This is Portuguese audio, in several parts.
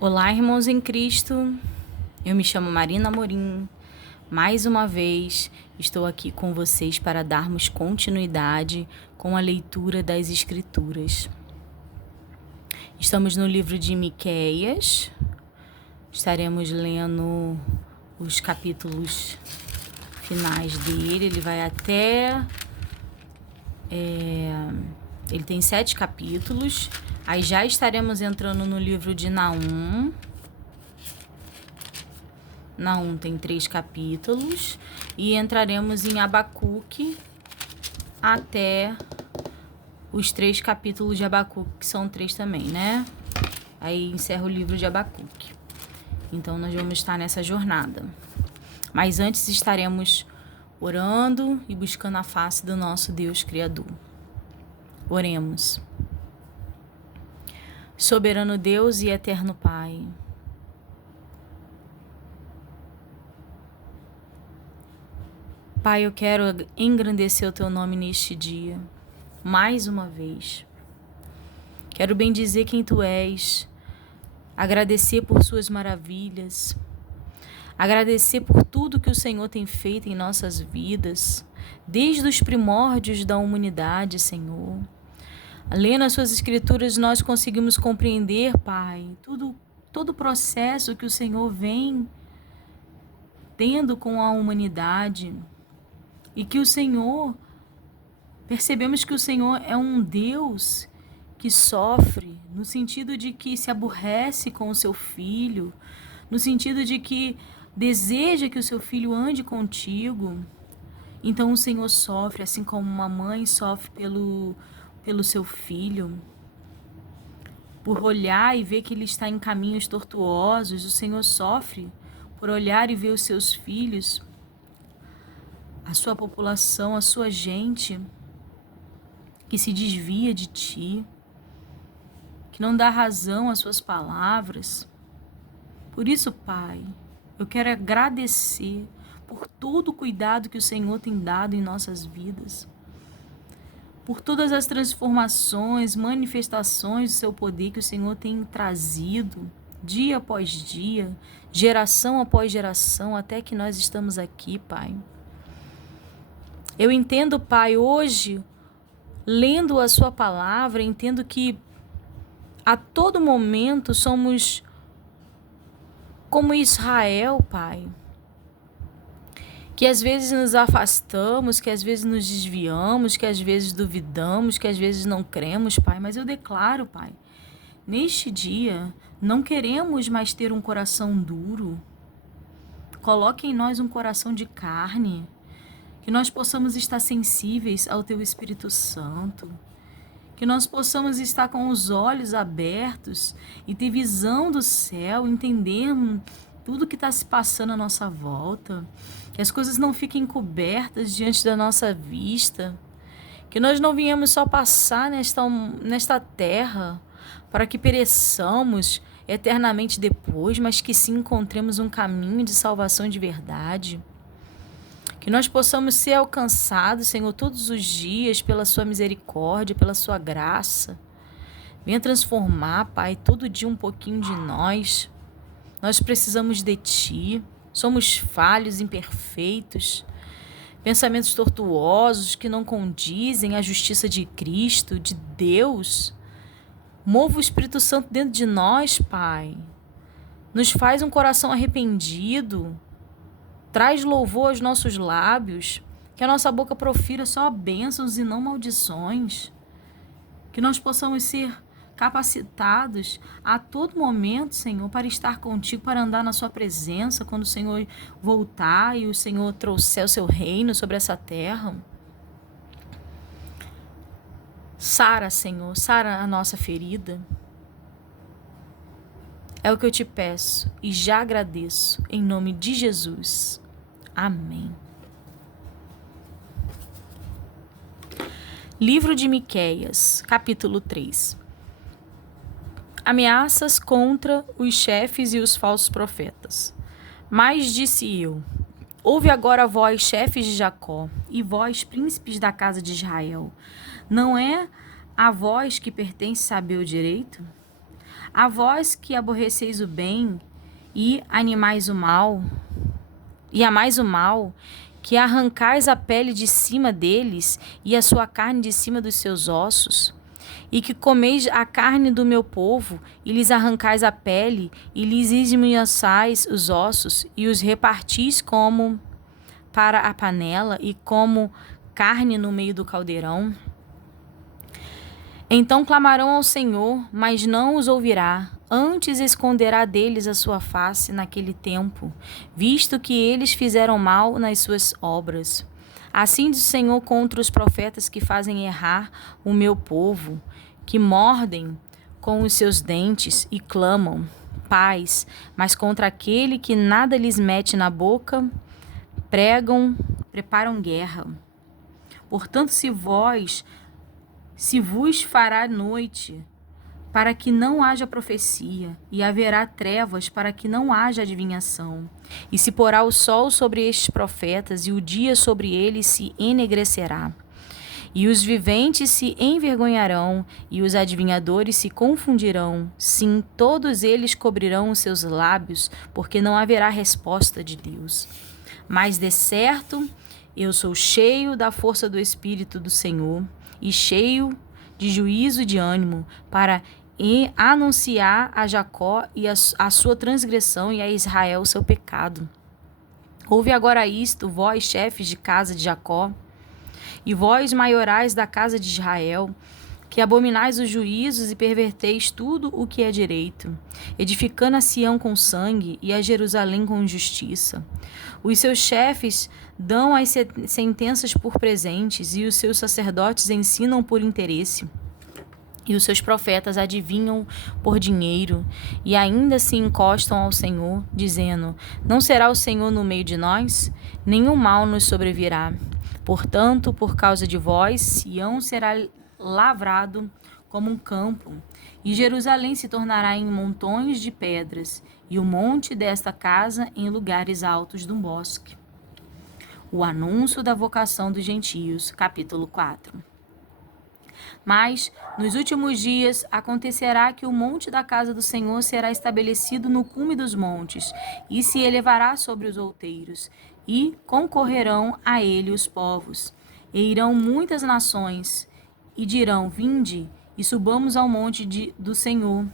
Olá, irmãos em Cristo. Eu me chamo Marina Amorim. Mais uma vez, estou aqui com vocês para darmos continuidade com a leitura das Escrituras. Estamos no livro de Miqueias. Estaremos lendo os capítulos finais dele. Ele vai até... Ele tem 7 capítulos. Aí já estaremos entrando no livro de Naum. Naum tem 3 capítulos. E entraremos em Abacuque até os 3 capítulos de Abacuque, que são 3 também, né? Aí encerra o livro de Abacuque. Então nós vamos estar nessa jornada. Mas antes estaremos orando e buscando a face do nosso Deus Criador. Oremos. Soberano Deus e eterno Pai, Pai, eu quero engrandecer o Teu nome neste dia, mais uma vez. Quero bendizer quem Tu és, agradecer por Suas maravilhas, agradecer por tudo que o Senhor tem feito em nossas vidas, desde os primórdios da humanidade, Senhor. Lendo as Suas Escrituras, nós conseguimos compreender, Pai, todo o processo que o Senhor vem tendo com a humanidade. E que o Senhor, percebemos que o Senhor é um Deus que sofre, no sentido de que se aborrece com o seu filho, no sentido de que deseja que o seu filho ande contigo. Então o Senhor sofre, assim como uma mãe sofre pelo seu filho. Por olhar e ver que ele está em caminhos tortuosos, o Senhor sofre por olhar e ver os seus filhos, a sua população, a sua gente que se desvia de ti, que não dá razão às suas palavras. Por isso, Pai, eu quero agradecer por todo o cuidado que o Senhor tem dado em nossas vidas, por todas as transformações, manifestações do seu poder que o Senhor tem trazido dia após dia, geração após geração, até que nós estamos aqui, Pai. Eu entendo, Pai, hoje, lendo a sua palavra, entendo que a todo momento somos como Israel, Pai. Que às vezes nos afastamos, que às vezes nos desviamos, que às vezes duvidamos, que às vezes não cremos, Pai. Mas eu declaro, Pai, neste dia, não queremos mais ter um coração duro. Coloque em nós um coração de carne. Que nós possamos estar sensíveis ao Teu Espírito Santo. Que nós possamos estar com os olhos abertos e ter visão do céu, entendermos tudo que está se passando à nossa volta. Que as coisas não fiquem cobertas diante da nossa vista. Que nós não viemos só passar nesta terra para que pereçamos eternamente depois, mas que sim encontremos um caminho de salvação de verdade. Que nós possamos ser alcançados, Senhor, todos os dias pela sua misericórdia, pela sua graça. Venha transformar, Pai, todo dia um pouquinho de nós. Nós precisamos de Ti. Somos falhos, imperfeitos. Pensamentos tortuosos que não condizem à justiça de Cristo, de Deus. Mova o Espírito Santo dentro de nós, Pai. Nos faz um coração arrependido. Traz louvor aos nossos lábios, que a nossa boca profira só bênçãos e não maldições. Que nós possamos ser capacitados a todo momento, Senhor, para estar contigo, para andar na sua presença, quando o Senhor voltar e o Senhor trouxer o seu reino sobre essa terra. Sara, Senhor, sara a nossa ferida. É o que eu te peço e já agradeço, em nome de Jesus. Amém. Livro de Miqueias, capítulo 3. Ameaças contra os chefes e os falsos profetas. Mas disse eu: ouve agora, vós, chefes de Jacó, e vós, príncipes da casa de Israel. Não é a vós que pertence saber o direito? A vós que aborreceis o bem e animais o mal, e amais o mal, que arrancais a pele de cima deles e a sua carne de cima dos seus ossos, e que comeis a carne do meu povo, e lhes arrancais a pele, e lhes esmiuçais os ossos, e os repartis como para a panela, e como carne no meio do caldeirão. Então clamarão ao Senhor, mas não os ouvirá. Antes esconderá deles a sua face naquele tempo, visto que eles fizeram mal nas suas obras. Assim diz o Senhor contra os profetas que fazem errar o meu povo, que mordem com os seus dentes e clamam paz, mas contra aquele que nada lhes mete na boca, preparam guerra. Portanto, se vos fará noite, para que não haja profecia, e haverá trevas para que não haja adivinhação. E se porá o sol sobre estes profetas, e o dia sobre eles se enegrecerá. E os viventes se envergonharão, e os adivinhadores se confundirão. Sim, todos eles cobrirão os seus lábios, porque não haverá resposta de Deus. Mas de certo, eu sou cheio da força do Espírito do Senhor, e cheio de juízo e de ânimo, para anunciar a Jacó e a sua transgressão, e a Israel o seu pecado. Ouve agora isto, vós, chefes de casa de Jacó, e vós, maiorais da casa de Israel, que abominais os juízos e perverteis tudo o que é direito, edificando a Sião com sangue e a Jerusalém com injustiça. Os seus chefes dão as sentenças por presentes, e os seus sacerdotes ensinam por interesse. E os seus profetas adivinham por dinheiro, e ainda se encostam ao Senhor, dizendo: não será o Senhor no meio de nós? Nenhum mal nos sobrevirá. Portanto, por causa de vós, Sião será lavrado como um campo, e Jerusalém se tornará em montões de pedras, e o monte desta casa em lugares altos de um bosque. O anúncio da vocação dos gentios, capítulo 4. Mas, nos últimos dias, acontecerá que o monte da casa do Senhor será estabelecido no cume dos montes, e se elevará sobre os outeiros, e concorrerão a ele os povos. E irão muitas nações, e dirão: vinde, e subamos ao monte do Senhor,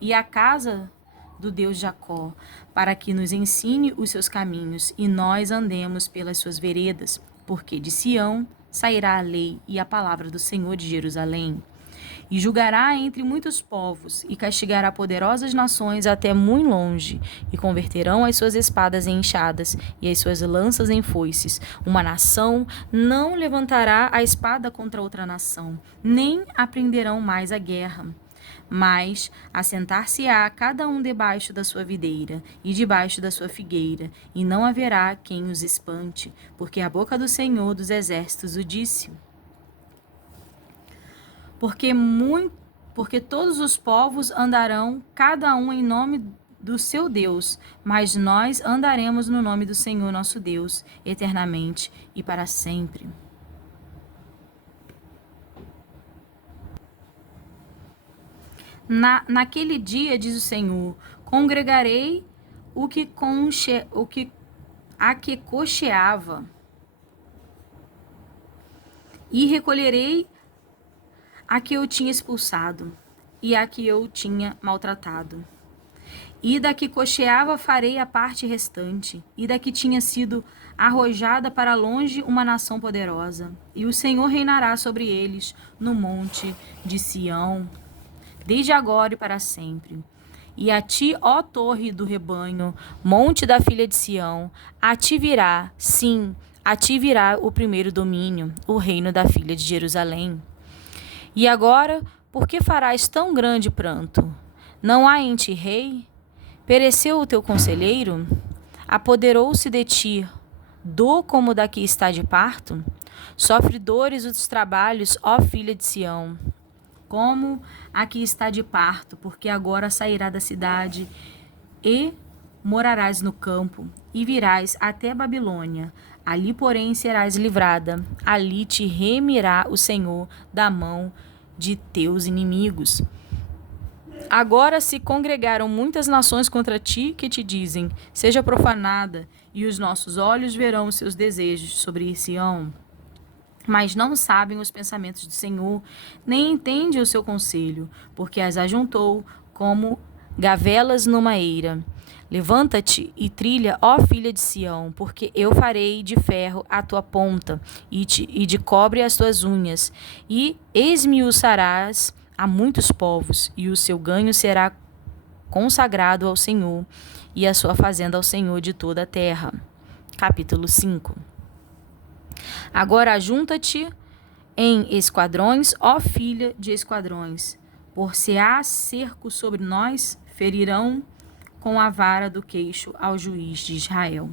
e à casa do Deus Jacó, para que nos ensine os seus caminhos, e nós andemos pelas suas veredas, porque de Sião sairá a lei e a palavra do Senhor de Jerusalém. E julgará entre muitos povos, e castigará poderosas nações até muito longe, e converterão as suas espadas em enxadas, e as suas lanças em foices. Uma nação não levantará a espada contra outra nação, nem aprenderão mais a guerra. Mas assentar-se-á cada um debaixo da sua videira e debaixo da sua figueira, e não haverá quem os espante, porque a boca do Senhor dos Exércitos o disse. Porque todos os povos andarão, cada um em nome do seu Deus, mas nós andaremos no nome do Senhor nosso Deus, eternamente e para sempre. Naquele dia, diz o Senhor, congregarei a que cocheava, e recolherei a que eu tinha expulsado, e a que eu tinha maltratado. E da que cocheava farei a parte restante, e da que tinha sido arrojada para longe uma nação poderosa. E o Senhor reinará sobre eles no monte de Sião, desde agora e para sempre. E a ti, ó torre do rebanho, monte da filha de Sião, a ti virá, sim, a ti virá o primeiro domínio, o reino da filha de Jerusalém. E agora, por que farás tão grande pranto? Não há em ti rei? Pereceu o teu conselheiro? Apoderou-se de ti dor como da que está de parto? Sofre dores os trabalhos, ó filha de Sião, como a que está de parto, porque agora sairá da cidade e morarás no campo, e virás até a Babilônia. Ali, porém, serás livrada. Ali te remirá o Senhor da mão de teus inimigos. Agora se congregaram muitas nações contra ti, que te dizem: seja profanada, e os nossos olhos verão os seus desejos sobre Sião. Mas não sabem os pensamentos do Senhor, nem entendem o seu conselho, porque as ajuntou como gavelas numa eira. Levanta-te e trilha, ó filha de Sião, porque eu farei de ferro a tua ponta e de cobre as tuas unhas, e esmiuçarás a muitos povos, e o seu ganho será consagrado ao Senhor, e a sua fazenda ao Senhor de toda a terra. Capítulo 5. Agora ajunta-te em esquadrões, ó filha de esquadrões, por se há cerco sobre nós, ferirão com a vara do queixo ao juiz de Israel.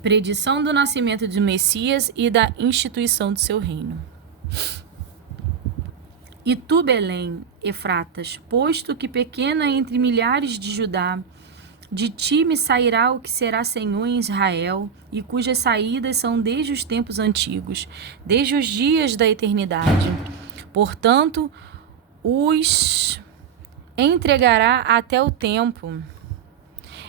Predição do nascimento de Messias e da instituição do seu reino. E tu, Belém, Efratas, posto que pequena entre milhares de Judá, de ti me sairá o que será Senhor em Israel, e cujas saídas são desde os tempos antigos, desde os dias da eternidade. Portanto, os entregará até o tempo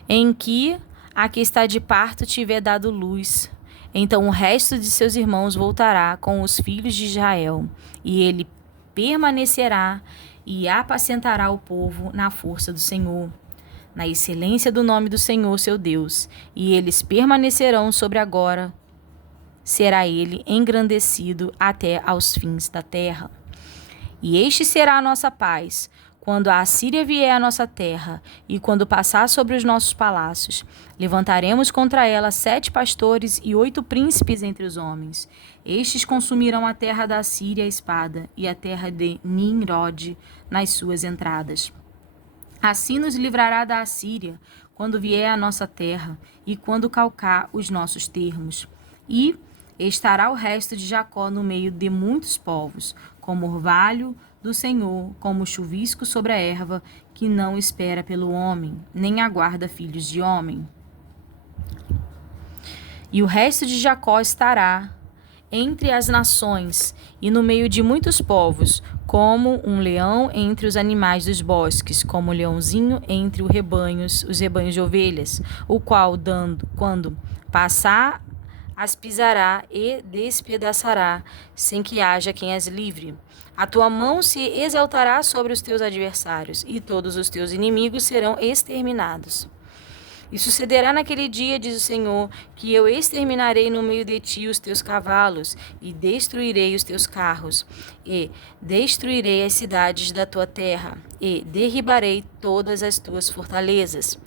em que a que está de parto tiver dado luz. Então o resto de seus irmãos voltará com os filhos de Israel, e ele permanecerá e apacentará o povo na força do Senhor, na excelência do nome do Senhor seu Deus, e eles permanecerão sobre agora. Será ele engrandecido até aos fins da terra. E este será a nossa paz, quando a Assíria vier à nossa terra, e quando passar sobre os nossos palácios. Levantaremos contra ela 7 pastores e 8 príncipes entre os homens. Estes consumirão a terra da Assíria à espada, e a terra de Nimrod nas suas entradas. Assim nos livrará da Assíria, quando vier à nossa terra, e quando calcar os nossos termos. E estará o resto de Jacó no meio de muitos povos, como orvalho do Senhor, como chuvisco sobre a erva, que não espera pelo homem, nem aguarda filhos de homem. E o resto de Jacó estará entre as nações e no meio de muitos povos, como um leão entre os animais dos bosques, como um leãozinho entre os rebanhos de ovelhas, o qual, quando passar, as pisará e despedaçará, sem que haja quem as livre. A tua mão se exaltará sobre os teus adversários, e todos os teus inimigos serão exterminados. E sucederá naquele dia, diz o Senhor, que eu exterminarei no meio de ti os teus cavalos, e destruirei os teus carros, e destruirei as cidades da tua terra, e derribarei todas as tuas fortalezas.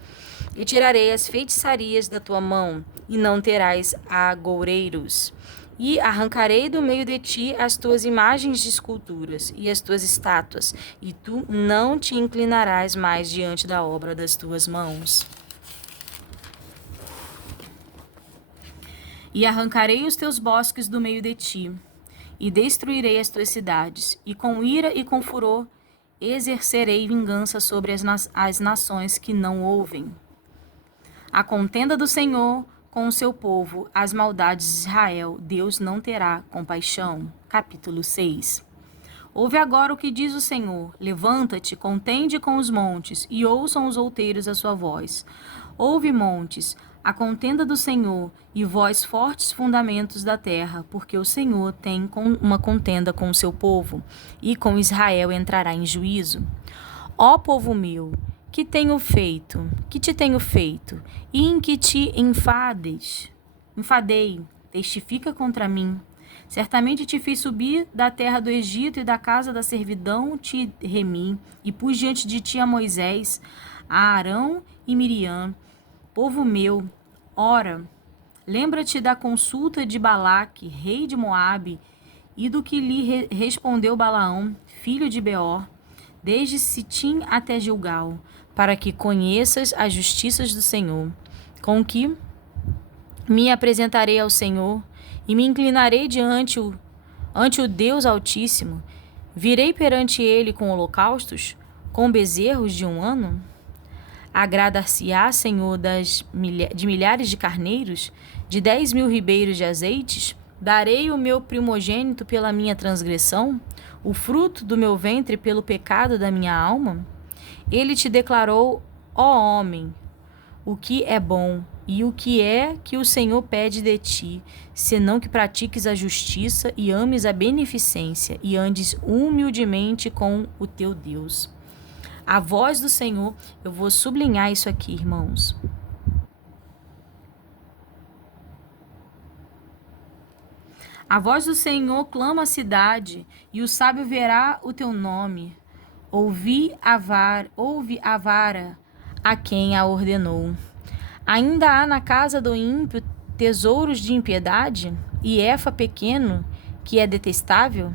E tirarei as feitiçarias da tua mão, e não terás agoureiros. E arrancarei do meio de ti as tuas imagens de esculturas e as tuas estátuas, e tu não te inclinarás mais diante da obra das tuas mãos. E arrancarei os teus bosques do meio de ti, e destruirei as tuas cidades, e com ira e com furor exercerei vingança sobre as nações que não ouvem. A contenda do Senhor com o seu povo, as maldades de Israel, Deus não terá compaixão. Capítulo 6. Ouve agora o que diz o Senhor: levanta-te, contende com os montes, e ouçam os outeiros a sua voz. Ouve, montes, a contenda do Senhor, e vós fortes fundamentos da terra, porque o Senhor tem uma contenda com o seu povo, e com Israel entrará em juízo. Ó povo meu, que tenho feito, que te tenho feito, e em que te enfadei, testifica contra mim. Certamente te fiz subir da terra do Egito, e da casa da servidão te remi, e pus diante de ti a Moisés, a Arão e Miriam. Povo meu, ora, lembra-te da consulta de Balaque, rei de Moabe, e do que lhe respondeu Balaão, filho de Beor, desde Sitim até Gilgal, para que conheças as justiças do Senhor, com que me apresentarei ao Senhor e me inclinarei ante o Deus Altíssimo. Virei perante ele com holocaustos, com bezerros de 1 ano? Agradar-se-á, Senhor, de milhares de carneiros, de 10.000 ribeiros de azeites? Darei o meu primogênito pela minha transgressão, o fruto do meu ventre pelo pecado da minha alma? Ele te declarou, ó homem, o que é bom e o que é que o Senhor pede de ti, senão que pratiques a justiça e ames a beneficência e andes humildemente com o teu Deus. A voz do Senhor, eu vou sublinhar isso aqui, irmãos. A voz do Senhor clama a cidade, e o sábio verá o teu nome. Ouve a vara a quem a ordenou. Ainda há na casa do ímpio tesouros de impiedade, e efa pequeno, que é detestável?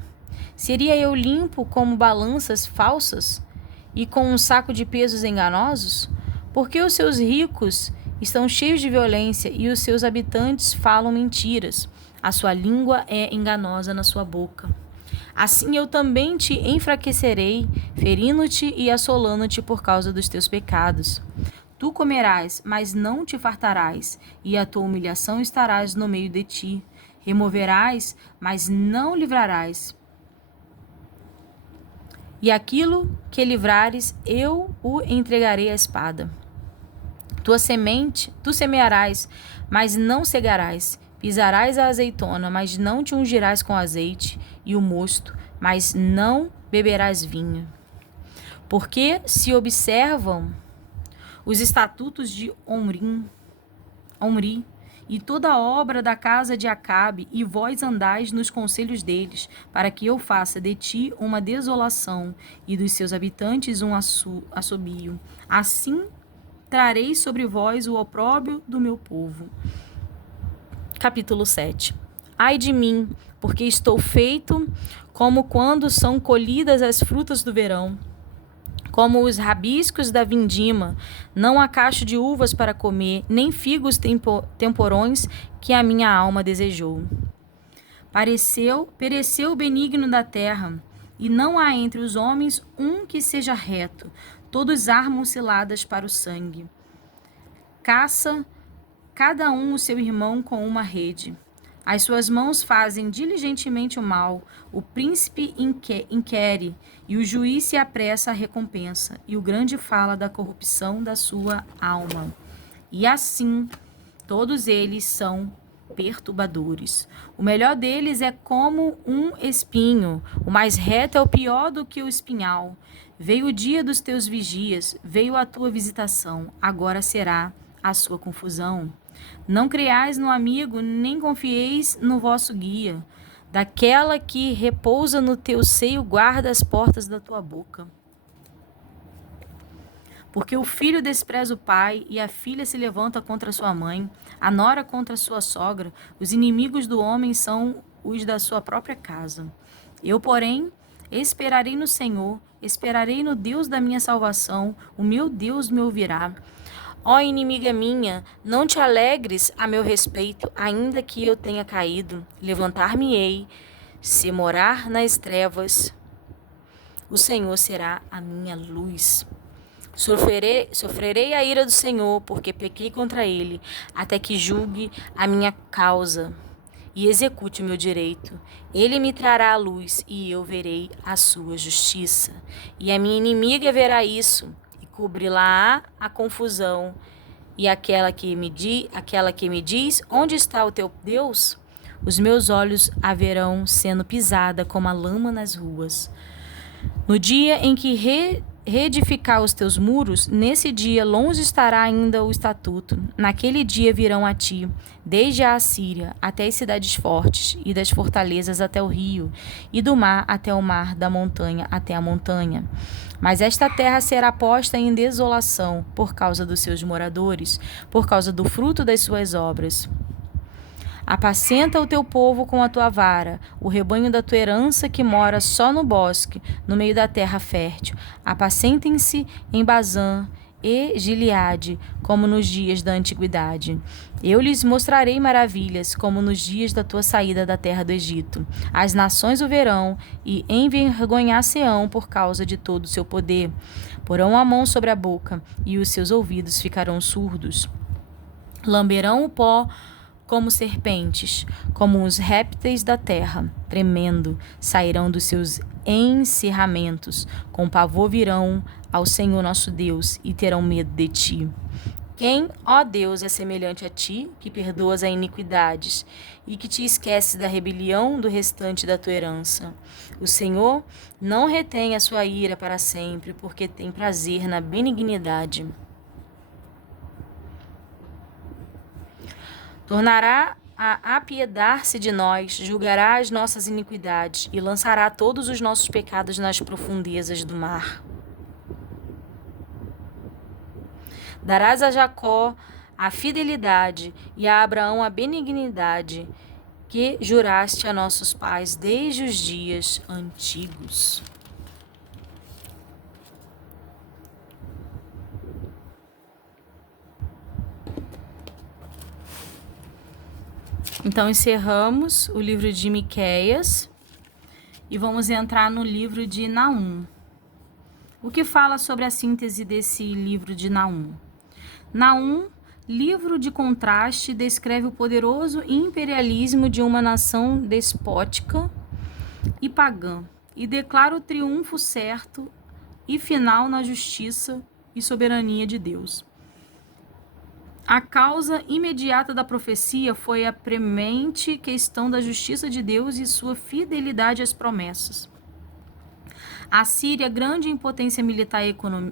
Seria eu limpo como balanças falsas, e com um saco de pesos enganosos? Porque os seus ricos estão cheios de violência, e os seus habitantes falam mentiras. A sua língua é enganosa na sua boca. Assim eu também te enfraquecerei, ferindo-te e assolando-te por causa dos teus pecados. Tu comerás, mas não te fartarás, e a tua humilhação estarás no meio de ti. Removerás, mas não livrarás. E aquilo que livrares, eu o entregarei à espada. Tu semearás, mas não cegarás. Pisarás a azeitona, mas não te ungirás com azeite, e o mosto, mas não beberás vinho. Porque se observam os estatutos de Omri e toda a obra da casa de Acabe, e vós andais nos conselhos deles, para que eu faça de ti uma desolação, e dos seus habitantes um assobio. Assim trarei sobre vós o opróbrio do meu povo. Capítulo 7. Ai de mim, porque estou feito como quando são colhidas as frutas do verão, como os rabiscos da vindima. Não há cacho de uvas para comer, nem figos temporões que a minha alma desejou. Pereceu o benigno da terra, e não há entre os homens um que seja reto. Todos armam ciladas para o sangue. Caça cada um o seu irmão com uma rede. As suas mãos fazem diligentemente o mal. O príncipe inquere, e o juiz se apressa à recompensa, e o grande fala da corrupção da sua alma. E assim, todos eles são perturbadores. O melhor deles é como um espinho, o mais reto é o pior do que o espinhal. Veio o dia dos teus vigias, veio a tua visitação, agora será a sua confusão. Não creais no amigo, nem confieis no vosso guia. Daquela que repousa no teu seio, guarda as portas da tua boca. Porque o filho despreza o pai, e a filha se levanta contra sua mãe, a nora contra sua sogra. Os inimigos do homem são os da sua própria casa. Eu, porém, esperarei no Senhor, esperarei no Deus da minha salvação. O meu Deus me ouvirá. Ó inimiga minha, não te alegres a meu respeito, ainda que eu tenha caído. Levantar-me-ei, se morar nas trevas, o Senhor será a minha luz. Sofrerei a ira do Senhor, porque pequei contra ele, até que julgue a minha causa e execute o meu direito. Ele me trará a luz, e eu verei a sua justiça. E a minha inimiga verá isso, cobri-la a confusão, e aquela que me diz, onde está o teu Deus? Os meus olhos a verão sendo pisada como a lama nas ruas. No dia em que reedificar os teus muros, nesse dia longe estará ainda o estatuto. Naquele dia virão a ti, desde a Assíria até as cidades fortes, e das fortalezas até o rio, e do mar até o mar, da montanha até a montanha. Mas esta terra será posta em desolação por causa dos seus moradores, por causa do fruto das suas obras. Apacenta o teu povo com a tua vara, o rebanho da tua herança que mora só no bosque, no meio da terra fértil. Apacentem-se em Bazã e Gileade, como nos dias da antiguidade. Eu lhes mostrarei maravilhas, como nos dias da tua saída da terra do Egito. As nações o verão e envergonhar-se-ão por causa de todo o seu poder. Porão a mão sobre a boca, e os seus ouvidos ficarão surdos. Lamberão o pó como serpentes, como os répteis da terra, tremendo, sairão dos seus encerramentos, com pavor virão ao Senhor nosso Deus e terão medo de ti. Quem, ó Deus, é semelhante a ti, que perdoas as iniquidades e que te esqueces da rebelião do restante da tua herança? O Senhor não retém a sua ira para sempre, porque tem prazer na benignidade. Tornará a apiedar-se de nós, julgará as nossas iniquidades e lançará todos os nossos pecados nas profundezas do mar. Darás a Jacó a fidelidade e a Abraão a benignidade que juraste a nossos pais desde os dias antigos. Então encerramos o livro de Miqueias e vamos entrar no livro de Naum. O que fala sobre a síntese desse livro de Naum? Naum, livro de contraste, descreve o poderoso imperialismo de uma nação despótica e pagã e declara o triunfo certo e final na justiça e soberania de Deus. A causa imediata da profecia foi a premente questão da justiça de Deus e sua fidelidade às promessas. A Síria, grande em potência militar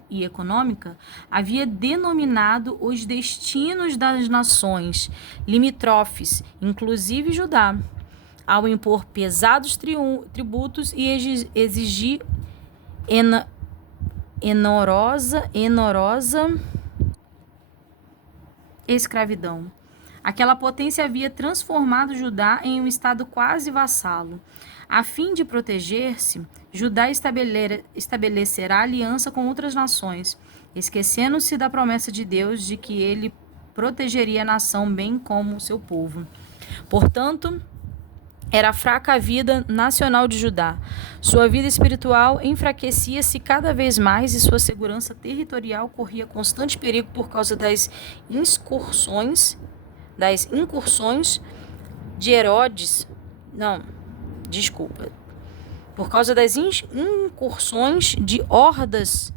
e econômica, havia denominado os destinos das nações limítrofes, inclusive Judá, ao impor pesados tributos e exigir enorosa escravidão. Aquela potência havia transformado Judá em um estado quase vassalo. A fim de proteger-se, Judá estabelecerá aliança com outras nações, esquecendo-se da promessa de Deus de que ele protegeria a nação bem como seu povo. Portanto, era fraca a vida nacional de Judá. Sua vida espiritual enfraquecia-se cada vez mais e sua segurança territorial corria constante perigo por causa das incursões de Herodes. Por causa das incursões de hordas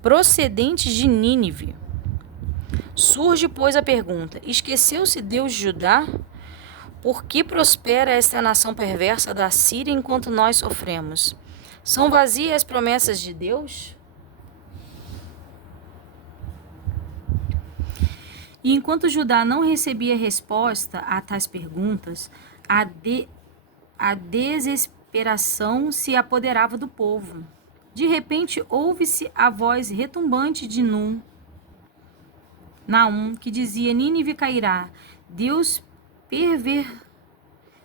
procedentes de Nínive. Surge, pois, a pergunta: esqueceu-se Deus de Judá? Por que prospera esta nação perversa da Síria enquanto nós sofremos? São vazias as promessas de Deus? E enquanto Judá não recebia resposta a tais perguntas, a desesperação se apoderava do povo. De repente, ouve-se a voz retumbante de Naum, que dizia: Nínive cairá, Deus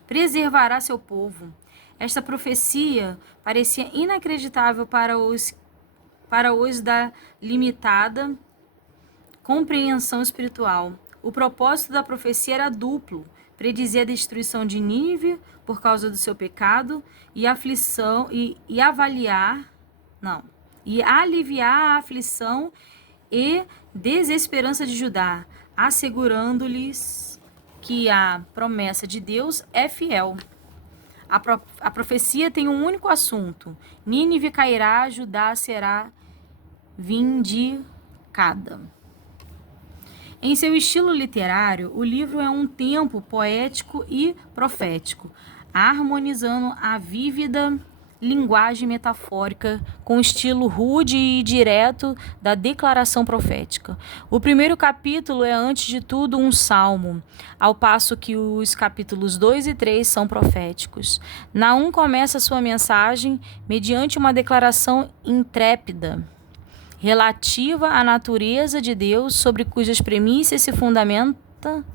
preservará seu povo. Esta profecia parecia inacreditável para os da limitada compreensão espiritual. O propósito da profecia era duplo: predizia a destruição de Nínive por causa do seu pecado e aflição e aliviar a aflição e desesperança de Judá, assegurando-lhes que a promessa de Deus é fiel. A profecia tem um único assunto: Nínive cairá, Judá será vindicada. Em seu estilo literário, o livro é um tempo poético e profético, harmonizando a vívida linguagem metafórica com o estilo rude e direto da declaração profética. O primeiro capítulo é, antes de tudo, um salmo, ao passo que os capítulos 2 e 3 são proféticos. Naum começa sua mensagem mediante uma declaração intrépida relativa à natureza de Deus, sobre cujas premissas se fundamenta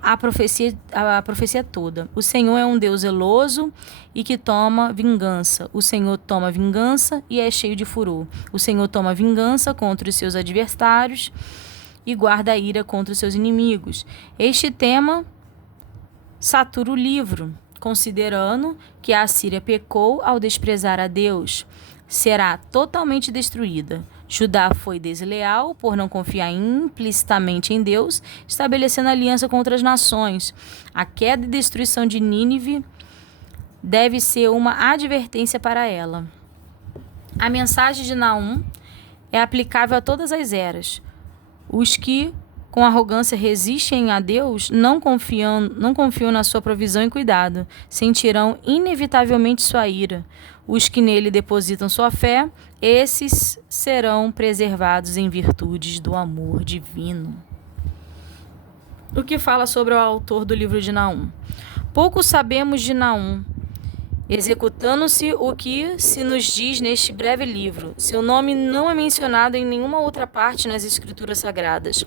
a profecia toda. O Senhor é um Deus zeloso e que toma vingança. O Senhor toma vingança e é cheio de furor. O Senhor toma vingança contra os seus adversários e guarda a ira contra os seus inimigos. Este tema satura o livro, considerando que a Síria pecou ao desprezar a Deus. Será totalmente destruída. Judá foi desleal por não confiar implicitamente em Deus, estabelecendo aliança com outras nações. A queda e destruição de Nínive deve ser uma advertência para ela. A mensagem de Naum é aplicável a todas as eras. Os que com arrogância resistem a Deus, não confiam na sua provisão e cuidado, sentirão inevitavelmente sua ira. Os que nele depositam sua fé, esses serão preservados em virtudes do amor divino. O que fala sobre o autor do livro de Naum? Pouco sabemos de Naum, executando-se o que se nos diz neste breve livro. Seu nome não é mencionado em nenhuma outra parte nas Escrituras Sagradas,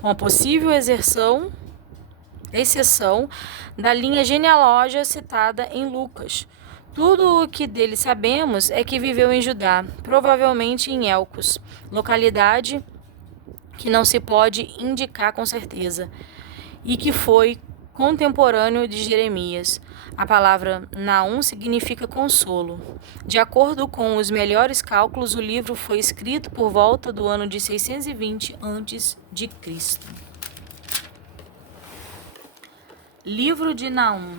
com a possível exceção da linha genealógica citada em Lucas. Tudo o que dele sabemos é que viveu em Judá, provavelmente em Elcos, localidade que não se pode indicar com certeza, e que foi contemporâneo de Jeremias. A palavra Naum significa consolo. De acordo com os melhores cálculos, o livro foi escrito por volta do ano de 620 a.C. Livro de Naum.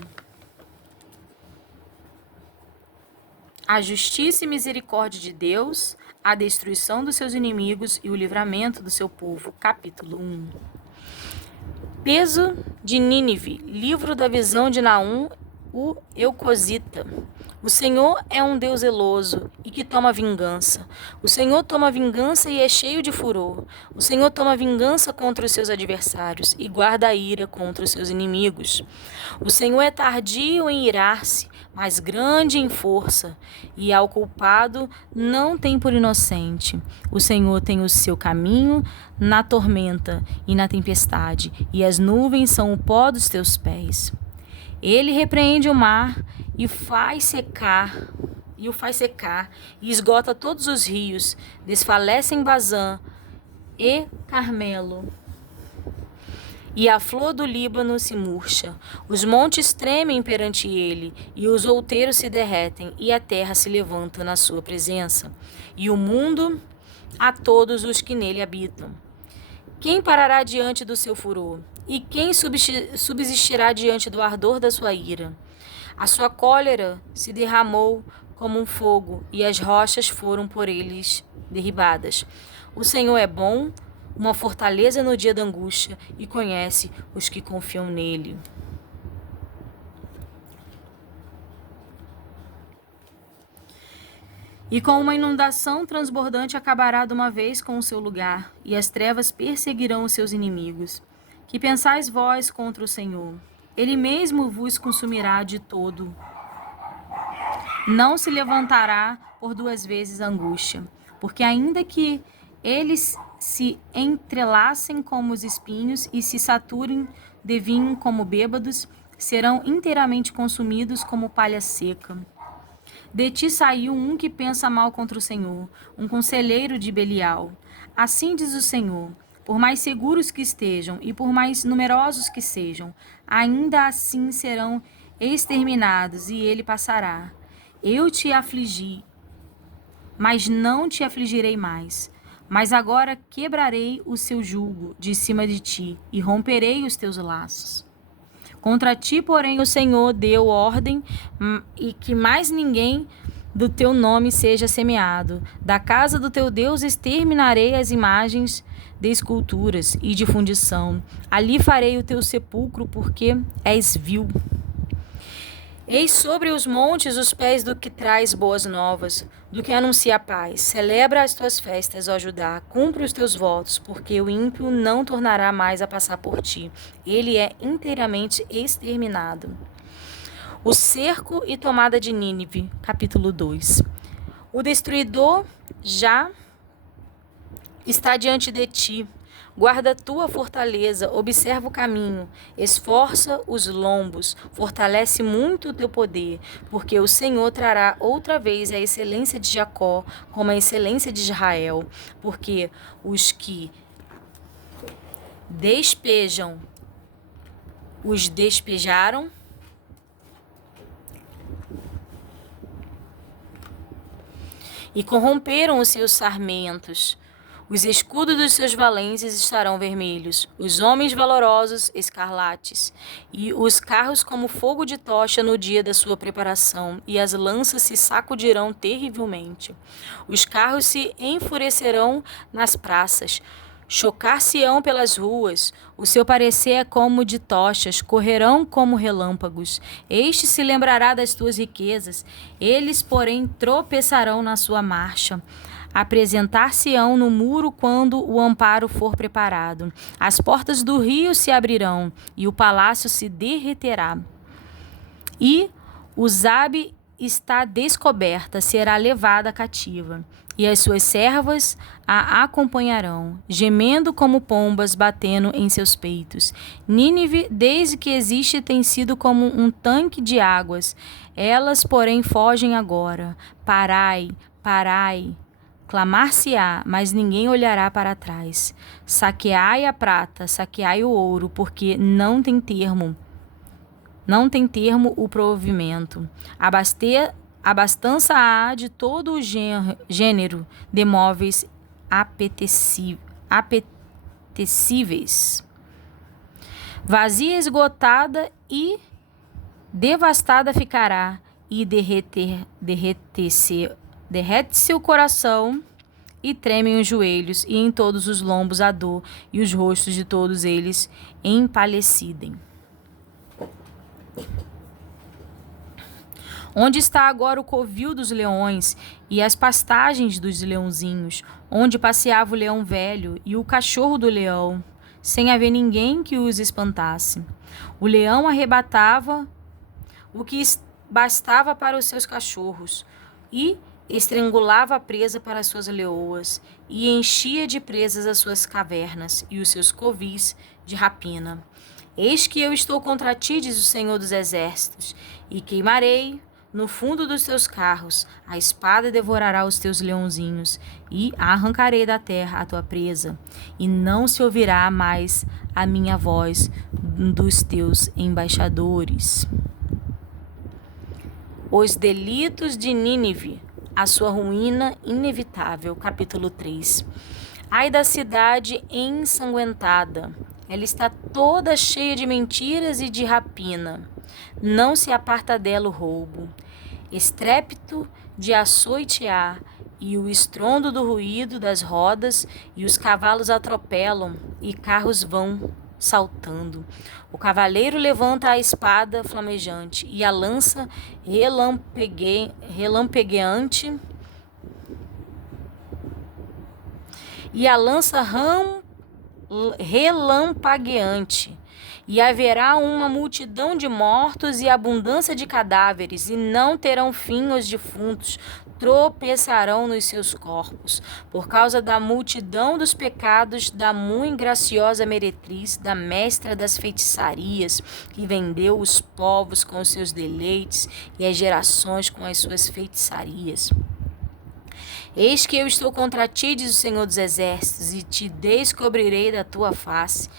A justiça e misericórdia de Deus, a destruição dos seus inimigos e o livramento do seu povo. Capítulo 1. Peso de Nínive. Livro da visão de Naum, o Eucosita. O Senhor é um Deus zeloso e que toma vingança. O Senhor toma vingança e é cheio de furor. O Senhor toma vingança contra os seus adversários e guarda a ira contra os seus inimigos. O Senhor é tardio em irar-se, mas grande em força, e ao culpado não tem por inocente. O Senhor tem o seu caminho na tormenta e na tempestade, e as nuvens são o pó dos teus pés. Ele repreende o mar e o faz secar, e esgota todos os rios, desfalecem Bazã e Carmelo. E a flor do Líbano se murcha, os montes tremem perante ele, e os outeiros se derretem, e a terra se levanta na sua presença, e o mundo a todos os que nele habitam. Quem parará diante do seu furor? E quem subsistirá diante do ardor da sua ira? A sua cólera se derramou como um fogo, e as rochas foram por eles derribadas. O Senhor é bom, uma fortaleza no dia da angústia, e conhece os que confiam nele. E com uma inundação transbordante acabará de uma vez com o seu lugar, e as trevas perseguirão os seus inimigos. Que pensais vós contra o Senhor? Ele mesmo vos consumirá de todo. Não se levantará por duas vezes a angústia, porque ainda que eles se entrelacem como os espinhos e se saturem de vinho como bêbados, serão inteiramente consumidos como palha seca. De ti saiu um que pensa mal contra o Senhor, um conselheiro de Belial. Assim diz o Senhor: por mais seguros que estejam e por mais numerosos que sejam, ainda assim serão exterminados, e ele passará. Eu te afligi, mas não te afligirei mais. Mas agora quebrarei o seu jugo de cima de ti e romperei os teus laços. Contra ti, porém, o Senhor deu ordem e que mais ninguém do teu nome seja semeado. Da casa do teu Deus exterminarei as imagens de esculturas e de fundição. Ali farei o teu sepulcro, porque és vil. Eis sobre os montes os pés do que traz boas novas, do que anuncia a paz. Celebra as tuas festas, ó Judá, cumpre os teus votos, porque o ímpio não tornará mais a passar por ti. Ele é inteiramente exterminado. O cerco e tomada de Nínive, capítulo 2. O destruidor já está diante de ti. Guarda a tua fortaleza, observa o caminho, esforça os lombos, fortalece muito o teu poder, porque o Senhor trará outra vez a excelência de Jacó, como a excelência de Israel, porque os que despejam, os despejaram, e corromperam os seus sarmentos. Os escudos dos seus valentes estarão vermelhos, os homens valorosos escarlates, e os carros como fogo de tocha no dia da sua preparação, e as lanças se sacudirão terrivelmente. Os carros se enfurecerão nas praças, chocar-se-ão pelas ruas, o seu parecer é como de tochas, correrão como relâmpagos. Este se lembrará das tuas riquezas, eles, porém, tropeçarão na sua marcha. Apresentar-se-ão no muro quando o amparo for preparado. As portas do rio se abrirão e o palácio se derreterá. E o Zabe está descoberta, será levada cativa. E as suas servas a acompanharão, gemendo como pombas, batendo em seus peitos. Nínive, desde que existe, tem sido como um tanque de águas. Elas, porém, fogem agora. Parai, parai. Clamar-se-á, mas ninguém olhará para trás. Saqueai a prata, saqueai o ouro, porque não tem termo o provimento. Abastança-á de todo o gênero de móveis apetecíveis. Vazia, esgotada e devastada ficará, e derrete-se o coração e tremem os joelhos, e em todos os lombos a dor, e os rostos de todos eles empalidecem. Onde está agora o covil dos leões e as pastagens dos leãozinhos, onde passeava o leão velho e o cachorro do leão, sem haver ninguém que os espantasse? O leão arrebatava o que bastava para os seus cachorros e estrangulava a presa para as suas leoas e enchia de presas as suas cavernas e os seus covis de rapina. Eis que eu estou contra ti, diz o Senhor dos Exércitos, e queimarei no fundo dos teus carros, a espada devorará os teus leãozinhos, e arrancarei da terra a tua presa, e não se ouvirá mais a minha voz dos teus embaixadores. Os delitos de Nínive, a sua ruína inevitável. Capítulo 3. Ai da cidade ensanguentada, ela está toda cheia de mentiras e de rapina. Não se aparta dela o roubo. Estrépito de açoite há, e o estrondo do ruído das rodas, e os cavalos atropelam, e carros vão saltando. O cavaleiro levanta a espada flamejante, e a lança relampegueante, relampagueante. E haverá uma multidão de mortos e abundância de cadáveres, e não terão fim os defuntos, tropeçarão nos seus corpos, por causa da multidão dos pecados da muito graciosa meretriz, da mestra das feitiçarias, que vendeu os povos com os seus deleites e as gerações com as suas feitiçarias. Eis que eu estou contra ti, diz o Senhor dos Exércitos, e te descobrirei da tua face,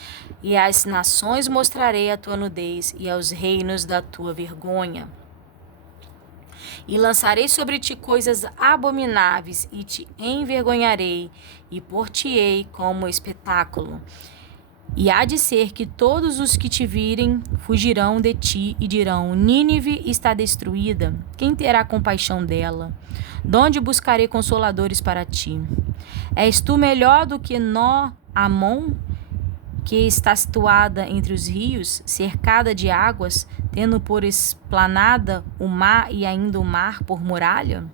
e às nações mostrarei a tua nudez, e aos reinos da tua vergonha. E lançarei sobre ti coisas abomináveis, e te envergonharei, e por-te-ei como espetáculo. E há de ser que todos os que te virem fugirão de ti e dirão: Nínive está destruída, quem terá compaixão dela? Donde buscarei consoladores para ti? És tu melhor do que Amon, que está situada entre os rios, cercada de águas, tendo por esplanada o mar e ainda o mar por muralha?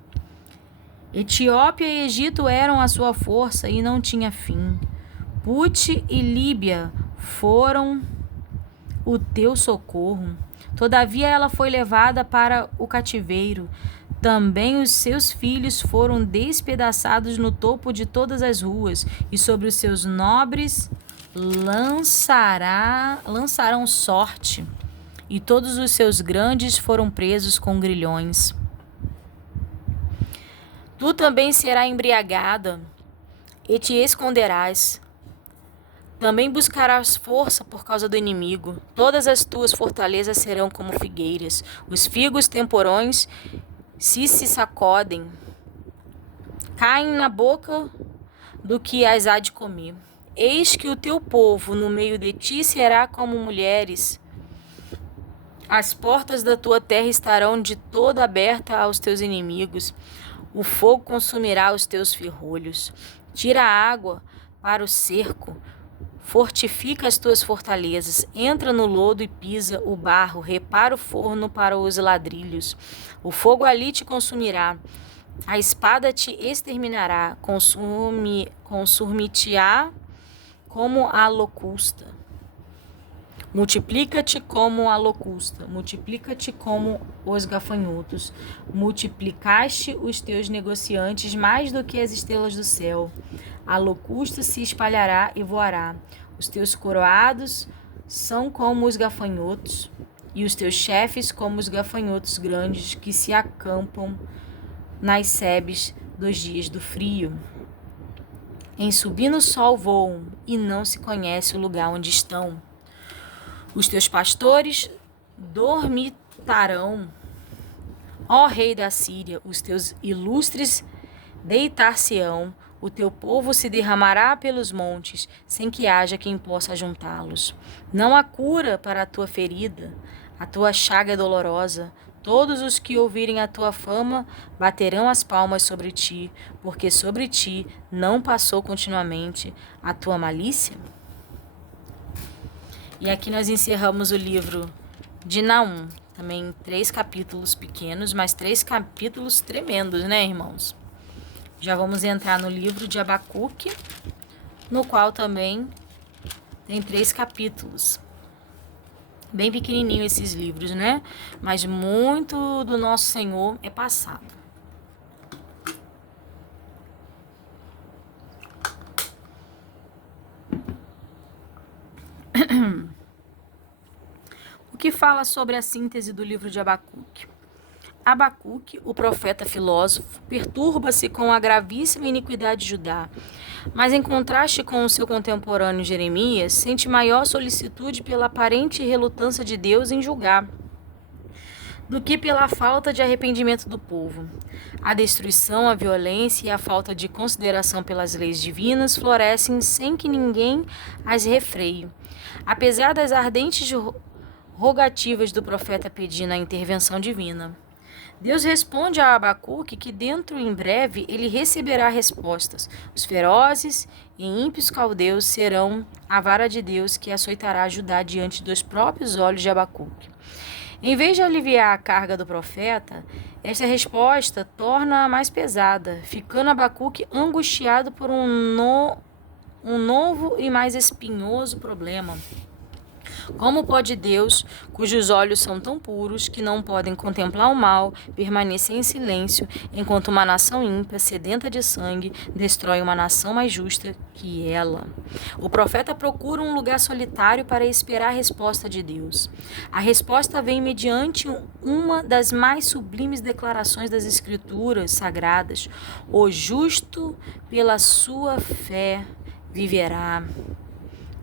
Etiópia e Egito eram a sua força e não tinha fim. Pute e Líbia foram o teu socorro. Todavia ela foi levada para o cativeiro. Também os seus filhos foram despedaçados no topo de todas as ruas, e sobre os seus nobres lançarão sorte, e todos os seus grandes foram presos com grilhões. Tu também serás embriagada, e te esconderás. Também buscarás força por causa do inimigo. Todas as tuas fortalezas serão como figueiras. Os figos temporões se sacodem, caem na boca do que as há de comer. Eis que o teu povo no meio de ti será como mulheres. As portas da tua terra estarão de toda aberta aos teus inimigos. O fogo consumirá os teus ferrolhos. Tira a água para o cerco. Fortifica as tuas fortalezas. Entra no lodo e pisa o barro. Repara o forno para os ladrilhos. O fogo ali te consumirá. A espada te exterminará. Consumir-te-á como a locusta. Multiplica-te como a locusta, multiplica-te como os gafanhotos. Multiplicaste os teus negociantes mais do que as estrelas do céu. A locusta se espalhará e voará. Os teus coroados são como os gafanhotos, e os teus chefes como os gafanhotos grandes que se acampam nas sebes dos dias do frio. Em subindo o sol voam, e não se conhece o lugar onde estão. Os teus pastores dormitarão, ó rei da Síria, os teus ilustres deitar-se-ão, o teu povo se derramará pelos montes, sem que haja quem possa juntá-los. Não há cura para a tua ferida, a tua chaga é dolorosa. Todos os que ouvirem a tua fama baterão as palmas sobre ti, porque sobre ti não passou continuamente a tua malícia? E aqui nós encerramos o livro de Naum. Também 3 capítulos pequenos, mas 3 capítulos tremendos, né, irmãos? Já vamos entrar no livro de Abacuque, no qual também tem 3 capítulos. Bem pequenininho esses livros, né? Mas muito do nosso Senhor é passado. O que fala sobre a síntese do livro de Abacuque? Abacuque, o profeta filósofo, perturba-se com a gravíssima iniquidade de Judá, mas em contraste com o seu contemporâneo Jeremias, sente maior solicitude pela aparente relutância de Deus em julgar, do que pela falta de arrependimento do povo. A destruição, a violência e a falta de consideração pelas leis divinas florescem sem que ninguém as refreie. Apesar das ardentes rogativas do profeta pedindo a intervenção divina, Deus responde a Abacuque que dentro em breve ele receberá respostas. Os ferozes e ímpios caldeus serão a vara de Deus que açoitará Judá diante dos próprios olhos de Abacuque. Em vez de aliviar a carga do profeta, esta resposta torna-a mais pesada, ficando Abacuque angustiado por um novo e mais espinhoso problema. Como pode Deus, cujos olhos são tão puros que não podem contemplar o mal, permanecer em silêncio, enquanto uma nação ímpia, sedenta de sangue, destrói uma nação mais justa que ela? O profeta procura um lugar solitário para esperar a resposta de Deus. A resposta vem mediante uma das mais sublimes declarações das Escrituras sagradas: o justo pela sua fé viverá,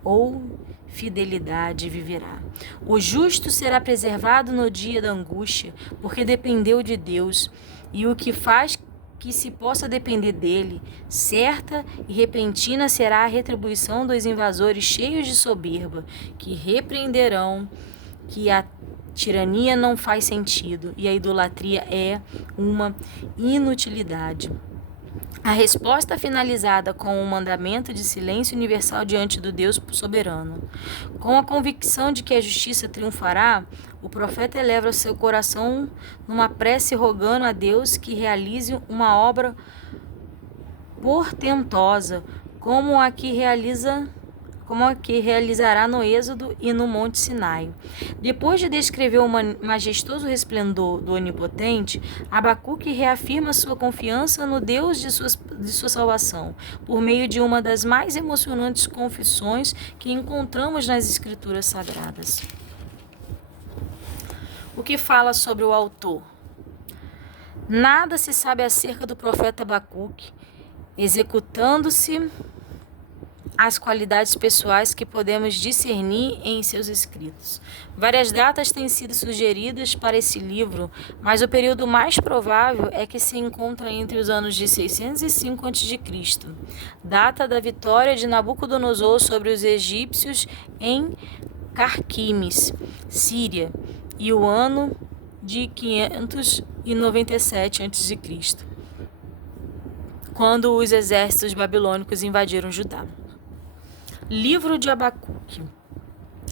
ou fidelidade viverá. O justo será preservado no dia da angústia, porque dependeu de Deus, e o que faz que se possa depender dele, certa e repentina será a retribuição dos invasores cheios de soberba, que repreenderão que a tirania não faz sentido e a idolatria é uma inutilidade. A resposta finalizada com o mandamento de silêncio universal diante do Deus soberano. Com a convicção de que a justiça triunfará, o profeta eleva seu coração numa prece rogando a Deus que realize uma obra portentosa, como a que realizará no Êxodo e no Monte Sinai. Depois de descrever o majestoso resplendor do Onipotente, Abacuque reafirma sua confiança no Deus de sua salvação, por meio de uma das mais emocionantes confissões que encontramos nas Escrituras Sagradas. O que fala sobre o autor? Nada se sabe acerca do profeta Abacuque, executando-se as qualidades pessoais que podemos discernir em seus escritos. Várias datas têm sido sugeridas para esse livro, mas o período mais provável é que se encontra entre os anos de 605 a.C., data da vitória de Nabucodonosor sobre os egípcios em Carquimes, Síria, e o ano de 597 a.C., quando os exércitos babilônicos invadiram Judá. Livro de Abacuque.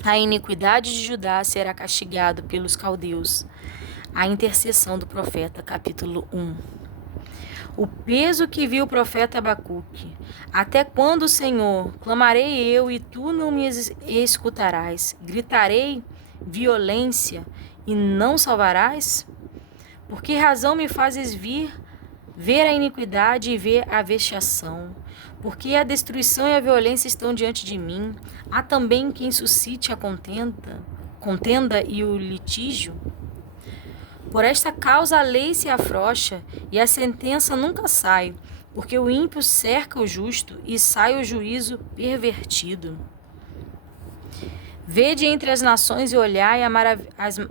A iniquidade de Judá será castigado pelos caldeus. A intercessão do profeta, capítulo 1. O peso que viu o profeta Abacuque. Até quando, Senhor, clamarei eu e tu não me escutarás? Gritarei violência e não salvarás? Por que razão me fazes ver a iniquidade e ver a vexação? Porque a destruição e a violência estão diante de mim. Há também quem suscite a contenda e o litígio. Por esta causa a lei se afrouxa e a sentença nunca sai, porque o ímpio cerca o justo e sai o juízo pervertido. Vede entre as nações e olhai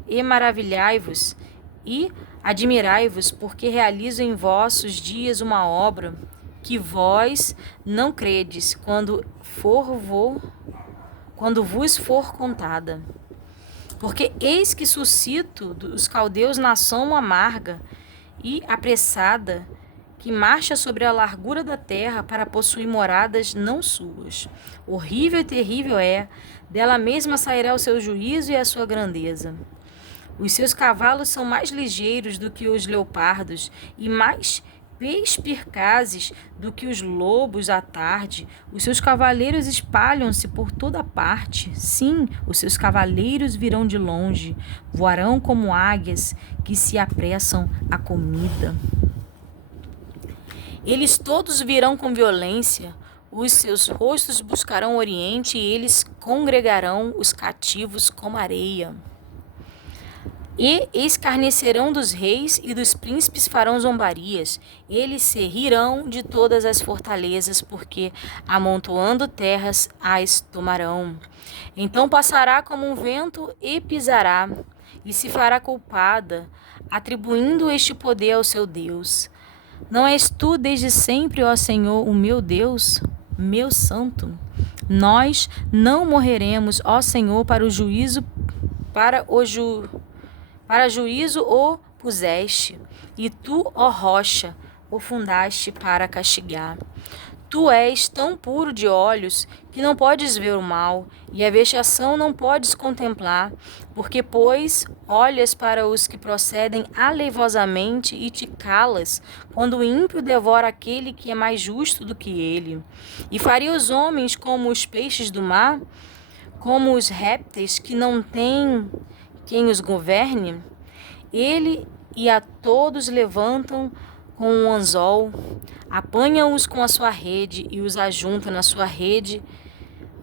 e maravilhai-vos e admirai-vos, porque realizo em vossos dias uma obra que vós não credes quando vos for contada. Porque eis que suscito dos caldeus nação amarga e apressada, que marcha sobre a largura da terra para possuir moradas não suas. Horrível e terrível é, dela mesma sairá o seu juízo e a sua grandeza. Os seus cavalos são mais ligeiros do que os leopardos e mais perspicazes do que os lobos à tarde. Os seus cavaleiros espalham-se por toda parte. Sim, os seus cavaleiros virão de longe, voarão como águias que se apressam à comida. Eles todos virão com violência, os seus rostos buscarão o oriente e eles congregarão os cativos como areia. E escarnecerão dos reis e dos príncipes farão zombarias. Eles se rirão de todas as fortalezas, porque, amontoando terras, as tomarão. Então passará como um vento e pisará, e se fará culpada, atribuindo este poder ao seu Deus. Não és tu desde sempre, ó Senhor, o meu Deus, meu santo? Nós não morreremos, ó Senhor, para juízo o puseste, e tu, ó rocha, o fundaste para castigar. Tu és tão puro de olhos que não podes ver o mal, e a vexação não podes contemplar, porque, pois, olhas para os que procedem aleivosamente e te calas, quando o ímpio devora aquele que é mais justo do que ele. E faria os homens como os peixes do mar, como os répteis que não têm quem os governe? Ele e a todos levantam com um anzol, apanha-os com a sua rede e os ajunta na sua rede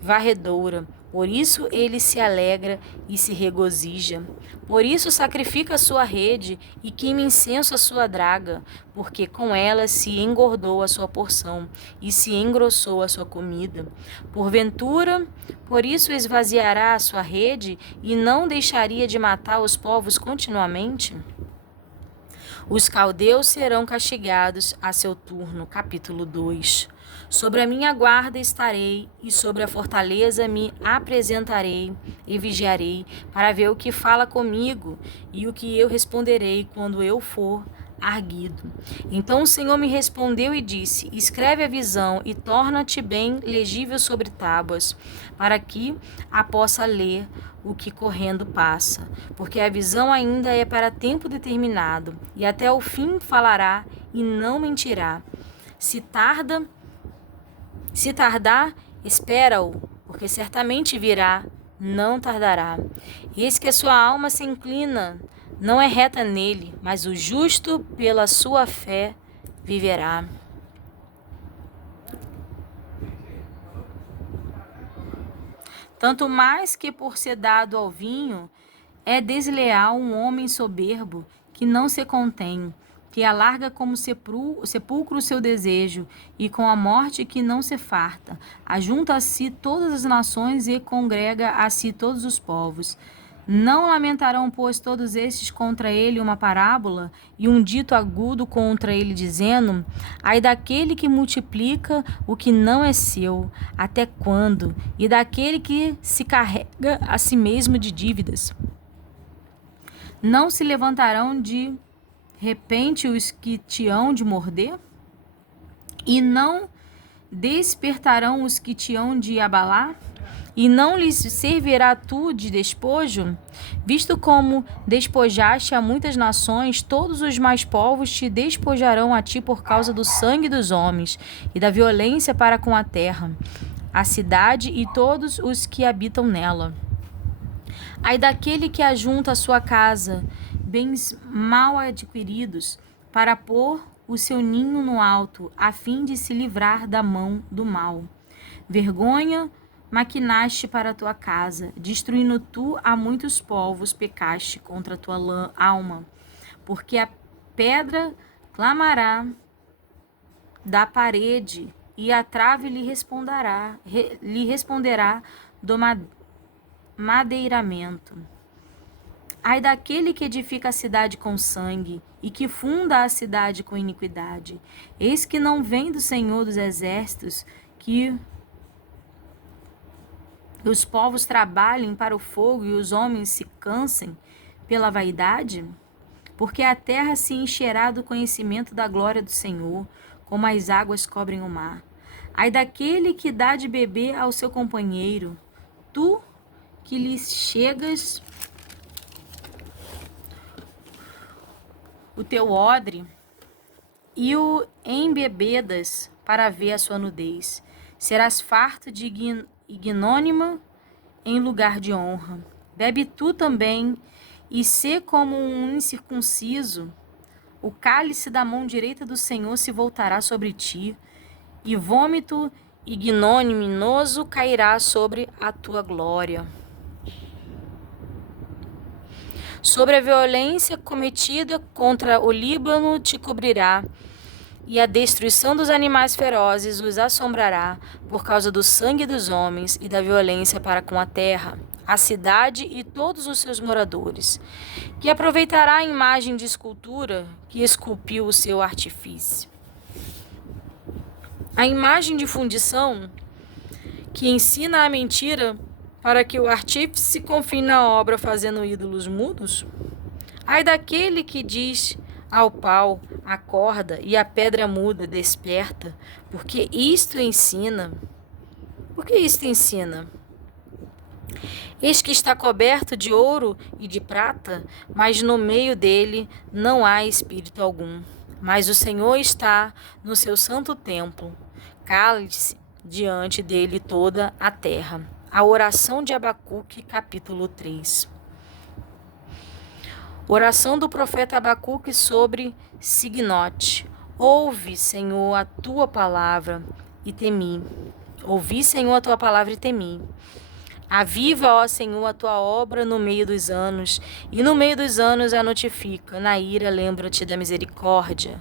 varredora. Por isso ele se alegra e se regozija. Por isso sacrifica a sua rede e queima incenso a sua draga, porque com ela se engordou a sua porção e se engrossou a sua comida. Porventura, por isso esvaziará a sua rede e não deixaria de matar os povos continuamente? Os caldeus serão castigados a seu turno. Capítulo 2. Sobre a minha guarda estarei, e sobre a fortaleza me apresentarei e vigiarei, para ver o que fala comigo e o que eu responderei quando eu for arguido. Então o Senhor me respondeu e disse: escreve a visão e torna-te bem legível sobre tábuas, para que a possa ler o que correndo passa, porque a visão ainda é para tempo determinado, e até o fim falará e não mentirá. Se tardar, espera-o, porque certamente virá, não tardará. Eis que a sua alma se inclina, não é reta nele, mas o justo pela sua fé viverá. Tanto mais que por ser dado ao vinho, é desleal um homem soberbo que não se contém. que alarga como sepulcro o seu desejo, e com a morte que não se farta, ajunta a si todas as nações e congrega a si todos os povos. Não lamentarão, pois, todos estes contra ele uma parábola e um dito agudo contra ele, dizendo: ai daquele que multiplica o que não é seu, até quando? E daquele que se carrega a si mesmo de dívidas. Não se levantarão de repente os que te hão de morder? E não despertarão os que te hão de abalar? E não lhes servirá tu de despojo? Visto como despojaste a muitas nações, todos os mais povos te despojarão a ti por causa do sangue dos homens e da violência para com a terra, a cidade e todos os que habitam nela. Ai daquele que ajunta a sua casa bens mal adquiridos, para pôr o seu ninho no alto, a fim de se livrar da mão do mal. Vergonha maquinaste para a tua casa, destruindo tu a muitos povos, pecaste contra a tua alma, porque a pedra clamará da parede e a trave lhe responderá do madeiramento. Ai daquele que edifica a cidade com sangue e que funda a cidade com iniquidade. Eis que não vem do Senhor dos exércitos que os povos trabalhem para o fogo e os homens se cansem pela vaidade? Porque a terra se encherá do conhecimento da glória do Senhor, como as águas cobrem o mar. Ai daquele que dá de beber ao seu companheiro, tu que lhe chegas o teu odre e o embebedas para ver a sua nudez. Serás farto de ignônima em lugar de honra. Bebe tu também e sê como um incircunciso. O cálice da mão direita do Senhor se voltará sobre ti, e vômito ignominioso cairá sobre a tua glória. Sobre a violência cometida contra o Líbano te cobrirá, e a destruição dos animais ferozes os assombrará, por causa do sangue dos homens e da violência para com a terra, a cidade e todos os seus moradores, que aproveitará a imagem de escultura que esculpiu o seu artifício. A imagem de fundição que ensina a mentira para que o artífice confie na obra fazendo ídolos mudos? Ai daquele que diz ao pau, acorda, e a pedra muda, desperta, porque isto ensina. Por que isto ensina? Eis que está coberto de ouro e de prata, mas no meio dele não há espírito algum. Mas o Senhor está no seu santo templo. Cale-se diante dele toda a terra. A oração de Abacuque, capítulo 3. Oração do profeta Abacuque sobre Signote. Ouve, Senhor, a tua palavra e temi. Ouvi, Senhor, a tua palavra e temi. Aviva, ó Senhor, a tua obra no meio dos anos, e no meio dos anos a notifica. Na ira, lembra-te da misericórdia.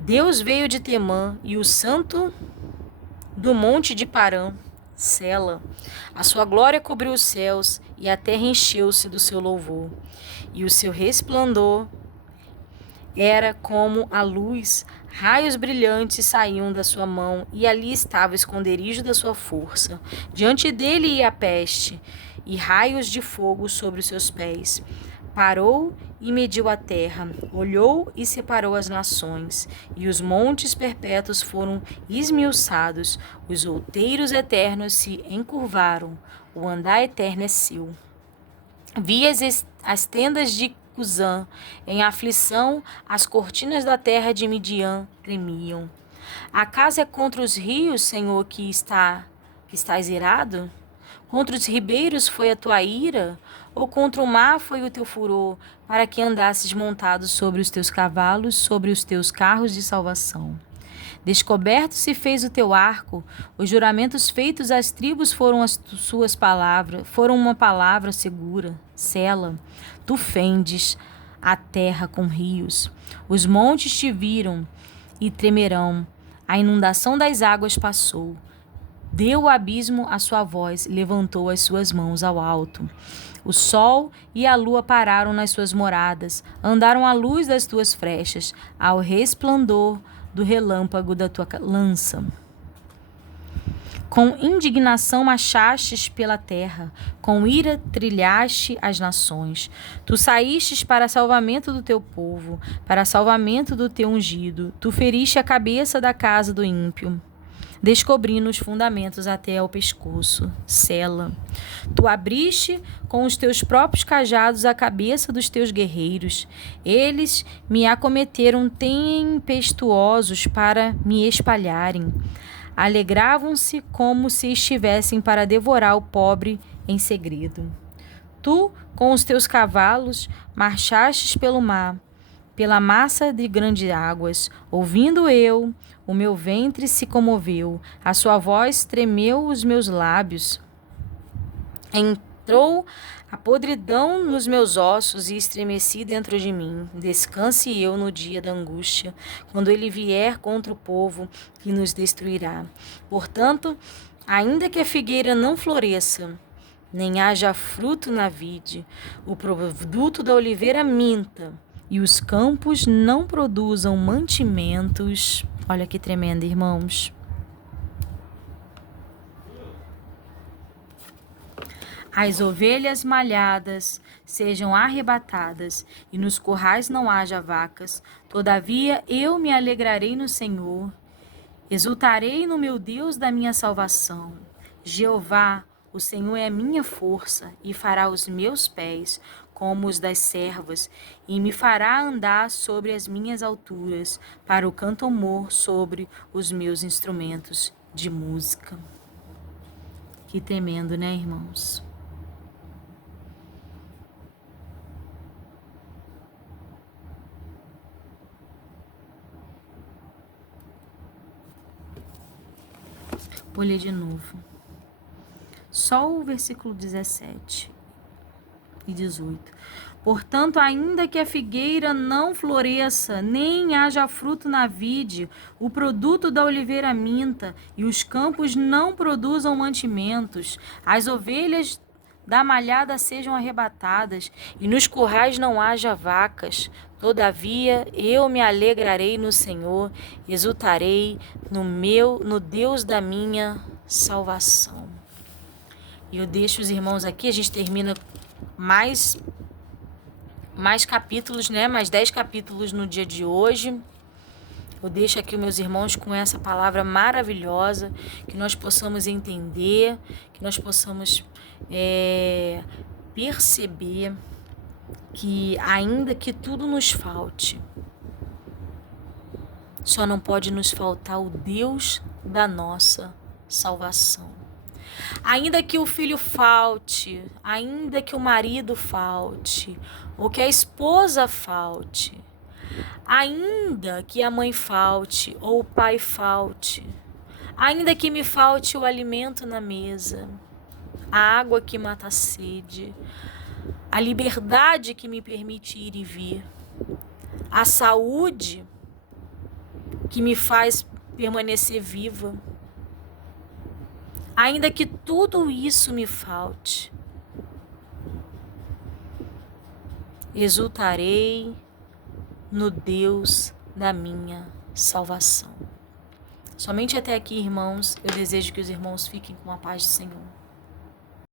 Deus veio de Temã, e o santo do monte de Parã, Sela. A sua glória cobriu os céus, e a terra encheu-se do seu louvor. E o seu resplendor era como a luz, raios brilhantes saíam da sua mão, e ali estava o esconderijo da sua força. Diante dele ia a peste, e raios de fogo sobre os seus pés. Parou e mediu a terra, olhou e separou as nações, e os montes perpétuos foram esmiuçados, os outeiros eternos se encurvaram, o andar eterno é seu. Vi as tendas de Cusã em aflição, as cortinas da terra de Midian tremiam. Acaso é contra os rios, Senhor, que estás irado? Contra os ribeiros foi a tua ira? Ou contra o mar foi o teu furor, para que andasses montado sobre os teus cavalos, sobre os teus carros de salvação? Descoberto se fez o teu arco, os juramentos feitos às tribos foram as suas palavras, foram uma palavra segura. Sela, tu fendes a terra com rios. Os montes te viram e tremerão. A inundação das águas passou. Deu o abismo a sua voz, levantou as suas mãos ao alto. O sol e a lua pararam nas suas moradas, andaram à luz das tuas frechas, ao resplandor do relâmpago da tua lança. Com indignação marchastes pela terra, com ira trilhaste as nações. Tu saístes para salvamento do teu povo, para salvamento do teu ungido. Tu feriste a cabeça da casa do ímpio, descobrindo os fundamentos até ao pescoço. Sela. Tu abriste com os teus próprios cajados a cabeça dos teus guerreiros. Eles me acometeram tempestuosos para me espalharem. Alegravam-se como se estivessem para devorar o pobre em segredo. Tu, com os teus cavalos, marchastes pelo mar, pela massa de grandes águas. Ouvindo eu, o meu ventre se comoveu, a sua voz tremeu os meus lábios. Entrou a podridão nos meus ossos e estremeci dentro de mim. Descanse eu no dia da angústia, quando ele vier contra o povo que nos destruirá. Portanto, ainda que a figueira não floresça, nem haja fruto na vide, o produto da oliveira minta, e os campos não produzam mantimentos. Olha que tremendo, irmãos. As ovelhas malhadas sejam arrebatadas, e nos currais não haja vacas. Todavia eu me alegrarei no Senhor, exultarei no meu Deus da minha salvação. Jeová, o Senhor é a minha força, e fará os meus pés como os das servas, e me fará andar sobre as minhas alturas, para o canto-amor sobre os meus instrumentos de música. Que tremendo, né, irmãos? Vou ler de novo. Só o versículo 17 e 18. Portanto, ainda que a figueira não floresça, nem haja fruto na vide, o produto da oliveira minta, e os campos não produzam mantimentos, as ovelhas da malhada sejam arrebatadas, e nos currais não haja vacas. Todavia, eu me alegrarei no Senhor, exultarei no Deus da minha salvação. E eu deixo os irmãos aqui, a gente termina mais capítulos, né? Mais 10 capítulos no dia de hoje. Eu deixo aqui os meus irmãos com essa palavra maravilhosa, que nós possamos entender, que nós possamos perceber que ainda que tudo nos falte, só não pode nos faltar o Deus da nossa salvação. Ainda que o filho falte, ainda que o marido falte, ou que a esposa falte, ainda que a mãe falte ou o pai falte, ainda que me falte o alimento na mesa, a água que mata a sede, a liberdade que me permite ir e vir, a saúde que me faz permanecer viva, ainda que tudo isso me falte, exultarei no Deus da minha salvação. Somente até aqui, irmãos, eu desejo que os irmãos fiquem com a paz do Senhor.